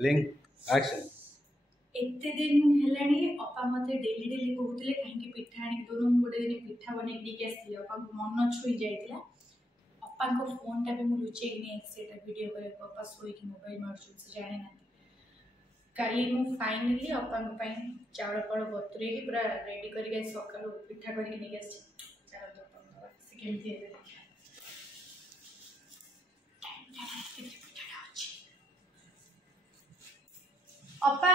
Link action एते दिन हेलानी अपा मते डेली डेली कहउतले काहे पिठा आनी दोनो गोटे दिन पिठा बने के आसी अपा मन छुई जाइतिला अपा को फोन टा पे मु लुचे ने सेटा वीडियो करे अपा सोई कि मोबाइल मारछु से जाने ना काली मु फाइनली अपा को पई चावल पड़ बतरे की पूरा रेडी करके सकाल पिठा करके ने आसी चावल तो अपा से केमती है अपा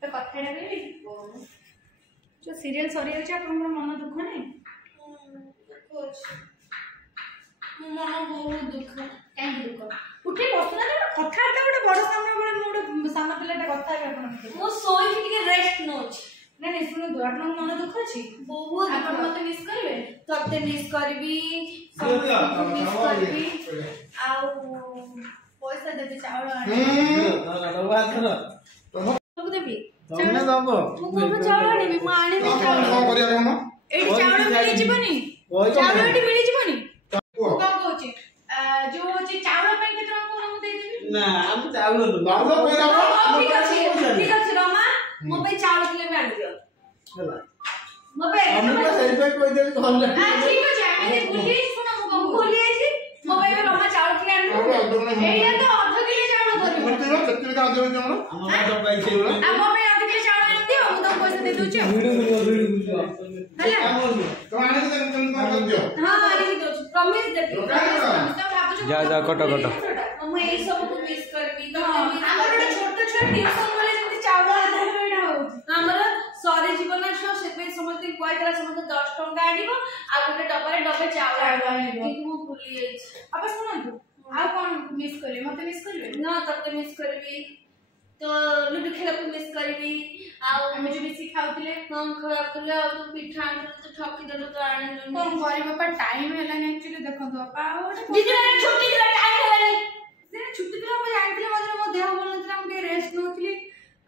तो कथा रे जो सीरियल सरी अछि आपन मन दुख नै कुछ मन बहुत दुख काहे दुख उठे बसना ना कथा त बड़ बड़ सामने बड़ मोड सामने पिलाटा कथा है आपन मो सोई के रेस्ट नोच ना नै सुनो तो आपन मन दुख अछि बहुत आपन मते मिस करबे तते मिस करबी सब मिस करबी आ पैसा देबे चावल ना बात करो तो देबी तमने दबो मु चावल आनी मु आनी चावल कोन करिया कोन ए चावल मिली जीवनी चावल एटी मिली जीवनी कोन कहूची जो होची चावल पे केतना कोन मु दे देबी ना हम चावल दो बाबा कोई ठीक अछि रमा मो पे चावल किलो में आनी दियो होला मो पे हम तो सही पे कोई देबी घर ले ठीक अछि आमे भूली सुना मु भूली आछि मो पे रमा चावल किलो आनी एया तो आधा किलो चावल धरि मते कत्ती का देबे हमरो हम तो पैसे आ मो पे आधा किलो चावल आनी दियो मु तो पैसा दे दोछि वीडियो हला तो आने के तुम कर दियो हां आनी दोछि प्रॉमिस देबी जा जा कटो कटो हम ए सब को मिस करबी तो हमर छोट छोट ट्यूशन वाले जति चावल आधा किलो हो हमर सॉरी जीवन शो से समझते कोई तरह समझते 10 टंका आनिबो आ गोटे डब्बे चावल आनिबो कि मु भूली जाई अब सुनंतु आ कोन मिस करे मते मिस करबे ना तते मिस करबी तो लुडु खेला को मिस करबी आ हम जो मिस खाउतले हम खाउतले आ तो पिठा तो ठकी देलो तो आनिलो कोन करिबो पर टाइम हैला नै एक्चुअली देखो तो अपा दीदी रे छुट्टी दिला टाइम हैला नै से छुट्टी दिला को जानथिले मधुर मो देह बोल नथिला हम के रेस्ट नोथली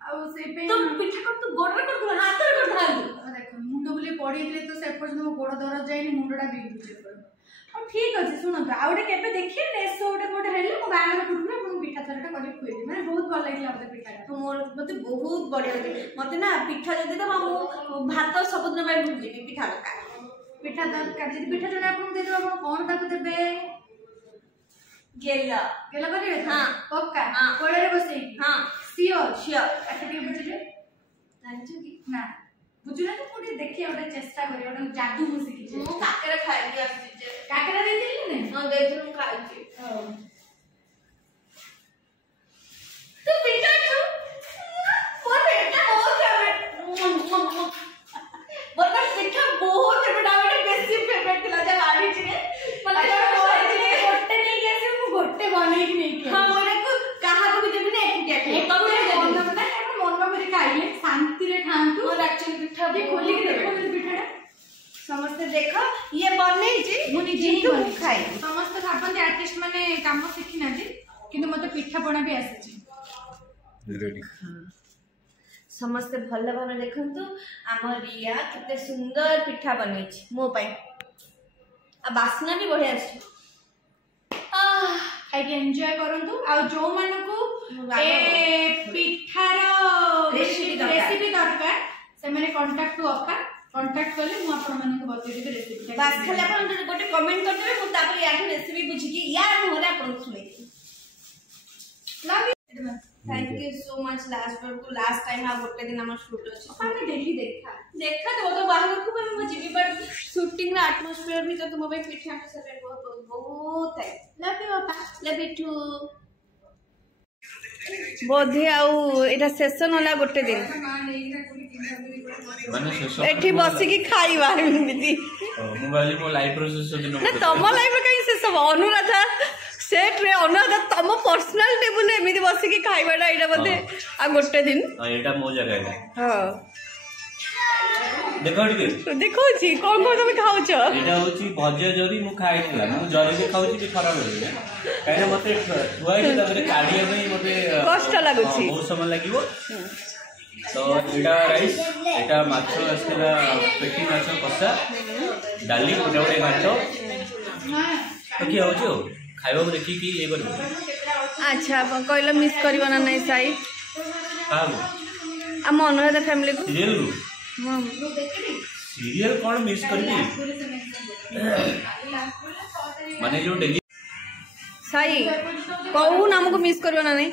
आ से पे तो पिठा कर तू गोड़ रे कर हाथ रे कर थालू देखो मुंड बुले पड़ीले तो से पर्यंत मो गोड़ दरज जाईनी मुंडटा बिगुचे और ठीक अछि सुनो तो आउडे केबे देखिए नेक्स्ट ओडे कोडे हेले मो बांगर पुरले अपन पिठा थरटा करि खुइ माने बहुत भल लागला मते पिठा तो मोर मते बहुत बढ़िया लागे मते ना पिठा जदि तो मो भात सब दिन बाय भुल जेबी पिठा दरकार जदि पिठा जने अपन दे देबो अपन कोन ताको देबे गेला करिवे हां पक्का कोड़े रे बसई हां श्योर अच्छा के बुझले जानछु कि ना बुझले तो कोडी देखिए ओटा चेष्टा करियो ओटा जादू मु सिखि जे मु काकरा खाइ दिया जे काकरा दे दिली ने हां दे दिलु खाइ जे तू पिठा छु मोर बेटा बहुत फेवरेट मोर पिठा बहुत फेवरेट बेसी फेवरेट थिला जे लाडी छिने मला गोटे नहीं कैसे मु गोटे बनै कि नहीं हां मोरे को कहा को भी देबी ने एक तो देबी मन में खाइले शांति रे खांतु और एक्चुअली पिठा भी खोली के देखो मेरे पिठाटा समस्त देखो ये बनै छी मु निजे ही बनै खाइ समस्त भाबन आर्टिस्ट माने काम सिखि ना जी किंतु मते पिठा पणा भी आसे छी रेडी समस्त भल भाव देखंतु हम रिया किते सुंदर पिठा बनै छी मो पई आ बासना भी बढ़िया छी खाइके एंजॉय करंतु आ जो माने को ए पिठार रेसिपी दरकार से माने कांटेक्ट टू अपा कांटेक्ट करले मु आपन माने को बतै देबे रेसिपी बस खाली आपन गोटे कमेंट कर देबे मु तापर यार रेसिपी बुझी कि यार मोरे आपन सुनै love you thank you so much last time आ गोटे दिन हमर शूट अछि अपन डेली देखा तो तो बाहर को मैं जीबी बट शूटिंग रा एटमॉस्फेयर भी तो तुम भाई पिठा में से बहुत है लव यू पापा लव यू टू बोधे आउ एटा सेशन होला गोटे दिन एठी बसी की खाइबा एमिति मोबाइल मो लाइव प्रोसेस दिन ना तम लाइव कहीं से सब अनुराधा सेट रे अनुराधा तम पर्सनल टेबल एमिति बसी की खाइबाडा एटा बते आ गोटे दिन एटा मो जगह है हां देखो टिके देखो छी कोन कोन तुम खाउ छ एटा होची भज्य जरी मु खाइतला मु जरी के खाउची कि खराब होई काहे मते थुआई तबरे काढिया में मते कष्ट लागु छी बहुत समय लागिवो तो एटा राइस एटा माछो असला पेटी माछो कसा डाली गोटे गोटे माछो तो की हो खाइबा देखि कि ये करबो अच्छा कहला मिस करबो ना नहीं साई काहू हम अनुराधा फैमिली को सीरियल रू हां सीरियल कौन मिस करबी माने जो डेली साई कहू ना हमको मिस करबो ना नहीं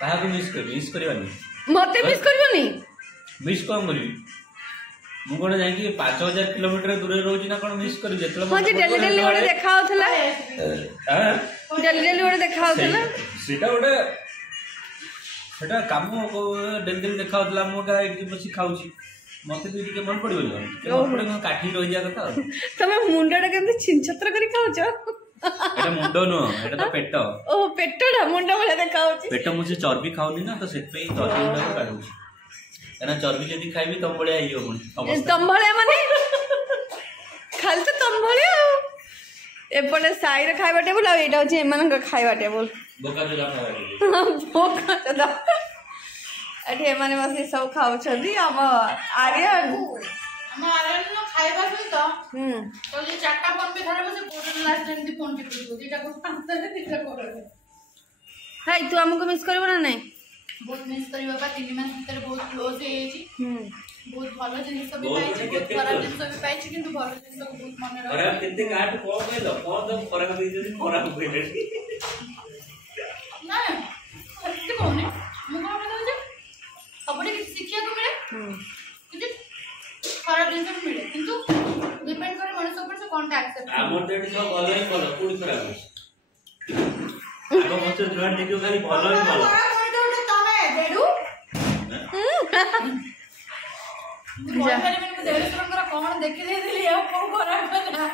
काहा को मिस करबानी मते मिस करबो नहीं मिस कौन करबी मु कोन जाई कि 5000 किलोमीटर दूर रहउची ना कोन मिस करी जेतला हां जे डेली डेली ओडे देखा होतला हां डेली डेली ओडे देखा होतला सेटा ओडे सेटा काम को डेली डेली देखा होतला मु का एक बसी खाउची मते तो ଟିକେ मन पड़िबो मन पड़े काठी रहि जा कथा तमे मुंडडा केमते छिनछत्र करी खाउछ एटा मुंडो नो एटा तो पेट ओ पेटडा मुंडा वाला देखा होची पेट मु से चर्बी खाउनी ना तो सेत पे चर्बी उडा काढुची एना चर्बी जदी खाइबी तम बळे आइयो कोन तम भळे माने खाल तो तम भळे एपटे साई रे खाइबा टेबल आ एटा होची एमान का खाइबा टेबल बोका जला खाइबा बोका जला अठे माने बस सब खाउ छदी हम आर्यन हम आर्यन नो खाइबा सहित तो ये चारटा फोन पे धरे बसे फोन लास्ट टाइम दी फोन टिपु दीटा को पांचटा रे तीनटा करे हाय तू हमको मिस करबो ना नहीं बहुत मिस करी बाबा 3 मास भीतर बहुत क्लोज हे छी बहुत भलो जिनिस सब पाइछि बहुत खराब जिनिस सब पाइछि किंतु भलो जिनिस सब बहुत मन रह खराब केते काट को कहलो कोन तो खराब होई जदी खराब होई बेटी ना एते कोने मु कोन कहले जे सबडे किछ शिक्षा को मिले किछ खराब जिनिस मिले किंतु डिपेंड करे मनुष्य ऊपर से कोनटा एक्सेप्ट हमर देटी सब भलो ही भलो कोडी खराब होई आगो मते जुआन देखियो खाली भलो ही भलो कौन देखी देली आ को करा करा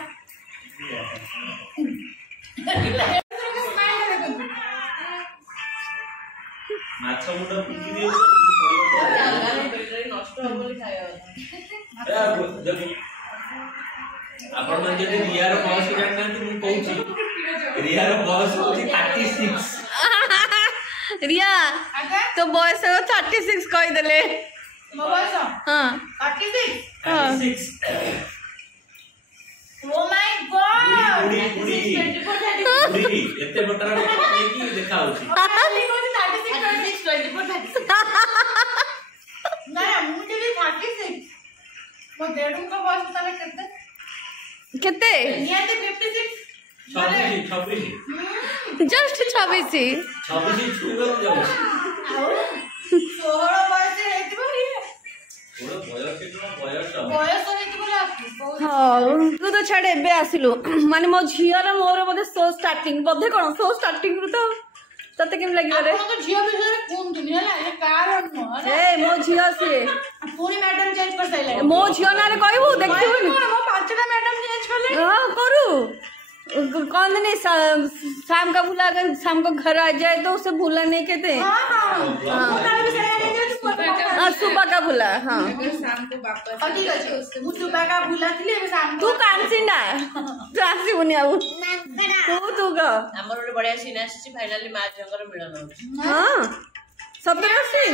माछ मुंडा पिकी दियो बैटरी नष्ट हो बोली खाया आपण मन जदी रियार बॉस के जानना मु कहूची रियार बॉस होची 36 रिया तो बॉयस 36 कहि देले मो बॉयस हां 36 ओ माय गॉड बुड़ी एते बतरा की देखा होची खाली कोन 36 24 36 ना मुझे भी 36 मो डेडू का बॉयस तने केते नियाते 56 26 जस्ट 26 छुइबो जाउ 16 बयस हेतिबो नी ओरो बयस केतना बयस हेतिबो लागो हां तू तो छाड़ एबे आसिलु माने मो झियर मोर बदे शो स्टार्टिंग बदे कोन शो स्टार्टिंग रु तो तते केम लागि रे आपण तो झियो बिजरे कोन दुनिया ला ए कारण न ए मो झियो से पूरी मैडम चेंज कर सैले मो झियो नारे कहबो देखिबो मो पांचटा मैडम चेंज करले हां करू कौन नहीं शाम का भूला अगर शाम को घर आ जाए तो उसे भूला नहीं कहते सुबह का भूला हाँ शाम को वापस ठीक अछि मु सुबह का भूला थिले शाम तू कांसिना तू आसी बुनी आउ तू ग हमर ओटे बढ़िया सीन आसी फाइनली मा जंगर मिलन हो हां सप्तराशि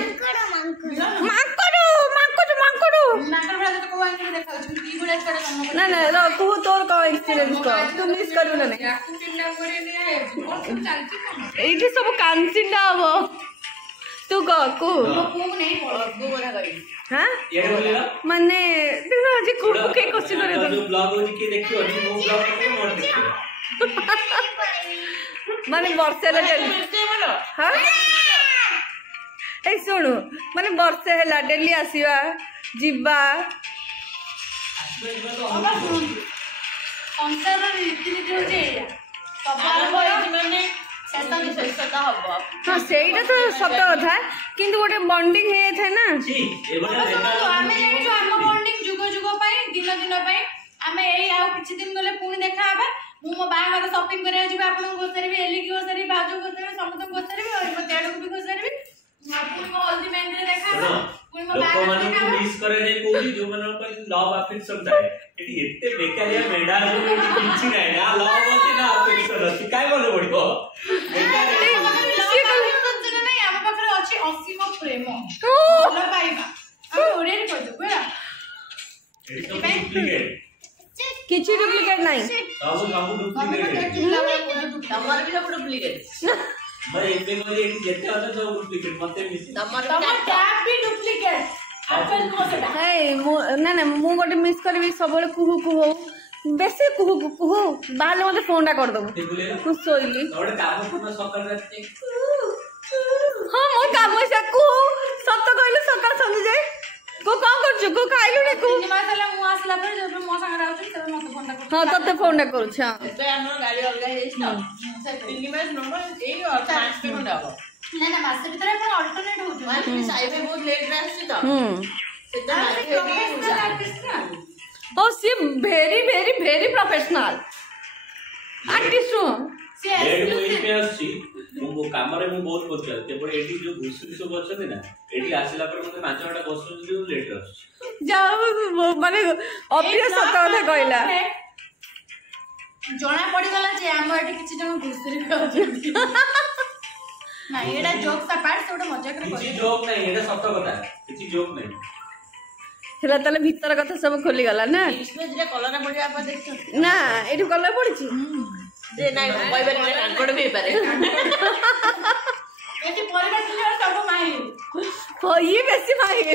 मांकड़ो भला तो को आंके देखा छु की बड़ा छोटा काम ना ना रो तू तोर का एक्सपीरियंस को तू मिस करू ना नहीं याकू पिंडा करे ने आए और सब चलती काम एठी सब कांसिना हबो तू ग को नहीं पड़ो दो बड़ा गई हां ये बोलेला माने देखो आज को के क्वेश्चन करे जो ब्लॉग होची के देखियो जो मो ब्लॉग को मोर देखियो माने वर्षे ला डेली हां ए सुनु माने वर्षे हला डेली आसीबा जिबा संसार रीति रीति हो जे सबार होई माने सेता की सेता हबो हां सेइटा तो सत कथा किंतु गोटे बॉन्डिंग हे थे ना जी ए बड़ा आमे जानि जो हम बॉन्डिंग जुगो जुगो पई दिन दिन पई आमे एई आउ किछि दिन गले पुनी देखा आबे मु मो बाहागर शॉपिंग करे जिबा आपन गोसरी भी एली की गोसरी बाजू गोसरी समत गोसरी और मो तेड़ को भी गोसरी पुनी को हल्दी मेहंदी देखा पुनी मो लोक बाहागर माने को मिस करे नै कोठी जो मन पर लव अफेक्शन थाए एटी एते बेकारिया मेडा जो किछि नै ना लव अछि ना अफेक्शन अछि काय बोले पड़िबो असीम प्रेम भल पाइबा हम ओरे रे कहू बरा किछि डुप्लीकेट नाही सब डुप्लीकेट तमर भी सब डुप्लीकेट भाई एबे कोई एटी जेते होता जो डुप्लीकेट मते मिसी ତମର ତମ ବି ଟ୍ୟାପ ବି ଡୁପ୍ଲିକେଟ ଆପଲ ନୁହଁ ସେଟା ନା ନା ମୁଁ ଗୋଟେ ମିସ୍ କରିବି ସବୁବେଳେ କୁହୁ କୁହୁ ବେଶୀ କୁହୁ କୁହୁ ବାହାରେ ମତେ ଫୋନଟା କରିଦବୁ ମୁଁ ଶୋଇଲି ଗୋଟେ କାମ କରୁନ ସକାଳ ରାତି ହଁ ମୋ କାମ ସେ କୁହୁ ସତ କହିଲୁ ସକାଳ ସନ୍ଧ୍ୟା ଯାଏ ତୁ କଣ କରୁଛୁ ତୁ ଖାଇଲୁଣି ତୁ 3 ମାସ ହେଲା ମୁଁ ଆସିଲା ପରେ ଯେବେ ମୋ ସାଙ୍ଗରେ ଆଉଛୁ ସେବେ ମତେ ଫୋନଟା କରୁଛୁ ହଁ ତତେ ଫୋନଟା କରୁଛି ହଁ ଏବେ ଆମର ଗାଡି ଅଲଗା ହେଇଯାଇଛି ତ 3 ମାସ ନମ୍ବର ଏଇ 5 ପେମେଣ୍ଟ ହବ ନା ନା ମାସେ ଭିତରେ ଆପଣ ଅଲ୍ଟରନେଟ୍ ହଉଛୁ ମାନେ ସାଇବେ ବହୁତ ଲେଟ୍ ରେ ଆସୁଛି ତ ସେଟା ପ୍ରଫେସନାଲ ଆର୍ଟିଷ୍ଟ ନା ଓ ସି very very very professional artist ସେ ଲେଟ୍ ମୁଁ ଏଇଠି ଏକ୍ସକ୍ଲୁସିଭ ଆସୁଛି ମୁଁ କାମରେ ମୁଁ ବହୁତ ପଚାର କେବଳ ଏଠି ଯୋଉ ଘୁଷୁରୀ ସବୁ ଅଛନ୍ତି ନା ଏଠି ଆସିଲା ପରେ ମତେ 5 ଘଣ୍ଟା ବସୁଛି ଯୋଉ ଲେଟ୍ ଆସୁଛି ଯାଉ ମାନେ ଅପ୍ରିୟ ସତ କଥା କହିଲା ଜଣା ପଡିଗଲା ଯେ ଆମ ଏଠି କିଛି ଜଣ ଘୁଷୁରୀ ବି ଅଛନ୍ତି ନାଇଁ ଏଇଟା ଜୋକ୍ସ ଆପାର୍ଟ ସେ ଗୋଟେ ମଜାକରେ କିଛି କହିଲେ ଜୋକ୍ ନାହିଁ ଏଇଟା ସତ କଥା କିଛି ଜୋକ୍ ନାହିଁ ହେଲା ତାହେଲେ ଭିତର କଥା ସବୁ ଖୋଲିଗଲା ନା ଯେଟା କଲରା ପଡିବା ଆପଣ ଦେଖିଛନ୍ତି ନା ଏଠି କଲର ପଡିଛି ଯେ ନାଇଁ କହିପାରିଲେ କାଙ୍କଡ଼ ବି ହେଇପାରେ ଏଠି ପରିବା କିଣିବା ସବୁ ମାହିର ଇଏ ବେଶୀ ମାହିର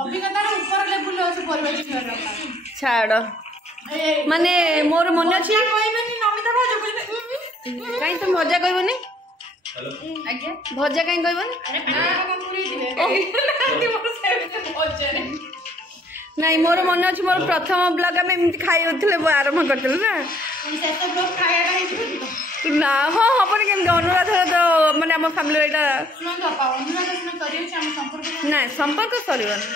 ଅଭିଜ୍ଞତାର ଉପର ଲେବୁଲ ଅଛି ପରିବା କିଣିବା ଛାଡ ମାନେ ମୋର ମନେ ଅଛି କହିବେନି ନମିତା ଭାଉଜ କହିବେ କାଇଁ ତମେ ଭଜା କହିବନି ଆଜ୍ଞା ଭଜା କାଇଁ କହିବନି ଆରେ ପିଲାଟା କଣ ପୁରେଇଥିବେ ଭଜାରେ ନାଇଁ ମୋର ମନେ ଅଛି ମୋର ପ୍ରଥମ ବ୍ଲଗ ଆମେ ଏମିତି ଖାଇଥିଲେ ଆରମ୍ଭ କରିଥିଲୁ ନା ଶେଷ ବ୍ଲଗ୍ ଖାଇବାଟା ହେଇଯିବ ନା ହଁ ହବନି କେମିତି ଅନୁରାଧ ତ ମାନେ ଆମ ଫ୍ୟାମିଲିର ଏଇଟା ଶୁଣନ୍ତୁ ବାପା ଅନୁରାଧା ସିନା କରିଅଛି ଆମ ସମ୍ପର୍କ ନାଇଁ ସମ୍ପର୍କ ସରିବନି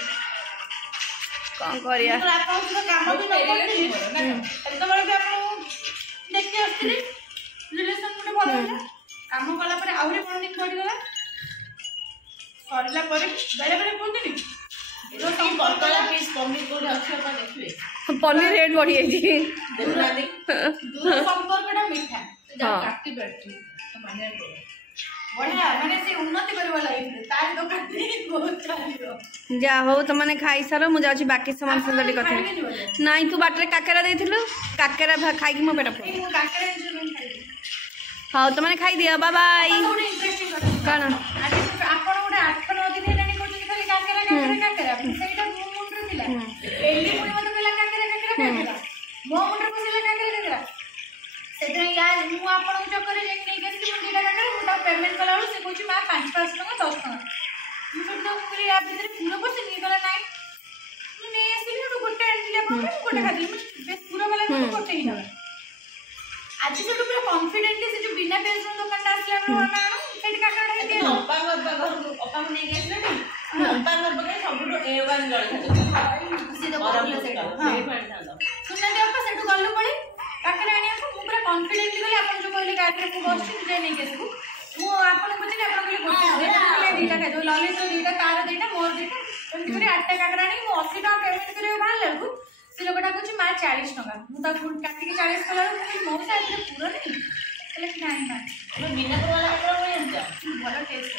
କଣ କରିବା ଆପଣଙ୍କ ସହିତ କାମ ବି କରିଥିଲି ସେତେବେଳେ ବି ଆପଣଙ୍କୁ ଦେଖି ଆସିଥିଲି ରିଲେସନ ଗୋଟେ ଭଲ ହେଲା କାମ କଲା ପରେ ଆହୁରି ବଣ୍ଡିଙ୍ଗ ବଢିଗଲା ସରିଲା ପରେ ବେଳେ ବେଳେ କୁହନ୍ତିନି ପତଳା ପିସ୍ ପନିର କୋଉଠି ଅଛି ଆପଣ ଦେଖିବେ ପନିର ରେଟ୍ ବଢିଯାଇଛି ଦେଖୁନାହାନ୍ତି ଦୂର ସମ୍ପର୍କଟା ମିଠା ହଁ। କାଟି ପାରୁଛି ବଢିଆ ମାନେ ସେ ଉନ୍ନତି କରିବା ଲାଇଫରେ ତାରି ଦୋକାନରେ ବହୁତ ଚାଲିବ ଯାହା ହଉ ତମାନେ ଖାଇସାର ମୁଁ ଯାଉଛି ବାକି ସମାନ ସହିତ ଟିକେ କଥା ଖାଇବେନି ବୋଧେ? ନାଇଁ ତୁ ବାଟରେ କାକେରା ଦେଇଥିଲୁ କାକେରା ଖାଇକି ମୋ ପେଟ ଏଇ ମୁଁ କାକେରା ଜିନିଷ ଖାଇବି ହଉ ତମାନେ ଖାଇଦିଅ ବାଏ ବାଇ ଗୋଟେ ଇଣ୍ଟରେଷ୍ଟିଂ କଥା କଣ ଆଜି ଆପଣ ଗୋଟେ 8-9 ଦିନ ହେଲାଣି କହୁଛନ୍ତି ଖାଲି କାକେରା କାକେରା କାକେରା ସେଇଟା ମୋ ମୁଣ୍ଡରେ ଥିଲା ଏଲି ପୁଣି ମତେ କହିଲା କାକେରା କାକେରା କାକେରା ମୋ ମୁଣ୍ଡରେ ପଶିଲା କାକେରା କାକେରା ସେଥିପାଇଁ ୟା ମୁଁ ଆପଣଙ୍କ ଚକ୍କରରେ ଯାଇକି ନେଇକି ଆସିଲି ମୁଁ 2ଟା କାକେରା ମୁଁ ତାକୁ ପେମେଣ୍ଟ କଲାବେଳକୁ ସେ କହୁଛି ମା 500 ଟଙ୍କା 10 ଟଙ୍କା ମୁଁ ସେଠୁ ତାକୁ କହିଲି ୟା ଭିତରେ ପୁର ପଶିନି କହିଲା ନାଇଁ ମୁଁ ନେଇ ଆସିଲି ସେଠୁ ଗୋଟେ ଆଣିଥିଲି ଆପଣଙ୍କୁ ମୁଁ ଗୋଟେ ଖାଇଥିଲି ମୁଁ ପୁର ବାଲା ଗୋଟେ ହିଁ ନେବା ଆଜି ସେଠୁ ପୁରା କନଫିଡେଣ୍ଟଲି ସେ ଯୋଉ ବିନା ପିଆଜ ରସୁଣ ଦୋକାନଟା ଆସିଲା ଆମେ ସେଠି କାକେରାଟା ହେଇଛି ଅପାଙ୍କୁ ନେଇକି ଆସିଲେନି ଅପା ଘର ପାଖରେ ସବୁଠୁ A1 ଜଳଖିଆ ସେ ତ କହିଲେ ସେଇଟା ଶୁଣୁନାହାନ୍ତି ଅପା ସେଠୁ ଗଲୁ ପଳେଇ କାକେରା ଆଣିବାକୁ ମୁଁ ପୁରା କନଫିଡେଣ୍ଟଲି ଗଲି ଆପଣ ଯୋଉ କହିଲେ କାକେରା ମୁଁ ବସିଛି ତୁ ଯାଇ ନେଇକି ଆସିବୁ ମୁଁ ଆପଣଙ୍କୁ ପଚାରିଲି ଆପଣ କହିଲେ ଗୋଟେ ଦିଟା ଖାଇଦେବୁ ଲଲିତର 2ଟା ତାର 2ଟା ମୋର 2ଟା ଏମିତି କରି 8ଟା କାକେରା ଆଣିକି ମୁଁ 80 ଟଙ୍କା ପେମେଣ୍ଟ କରିବାକୁ ବାହାରିଲା ବେଳକୁ ସେ ଲୋକଟା କହୁଛି ମା 40 ଟଙ୍କା ମୁଁ ତାକୁ କାଟିକି 40 କଲା ବେଳକୁ ମୋ ସାଇଡରେ ପୁର ନାହିଁ ହେଲେ କି ନାହିଁ ମା ବିନା ପୁର ଜାଣିଛ ଭଲ ଟେଷ୍ଟ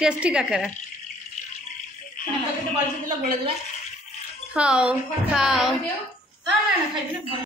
ଟେଷ୍ଟି କାକେରା କେତେ ପଇସା ଥିଲା ଗୋଳେଇଦେଲା ହଉ ଖାଅ ନା ନା ଖାଇବିନି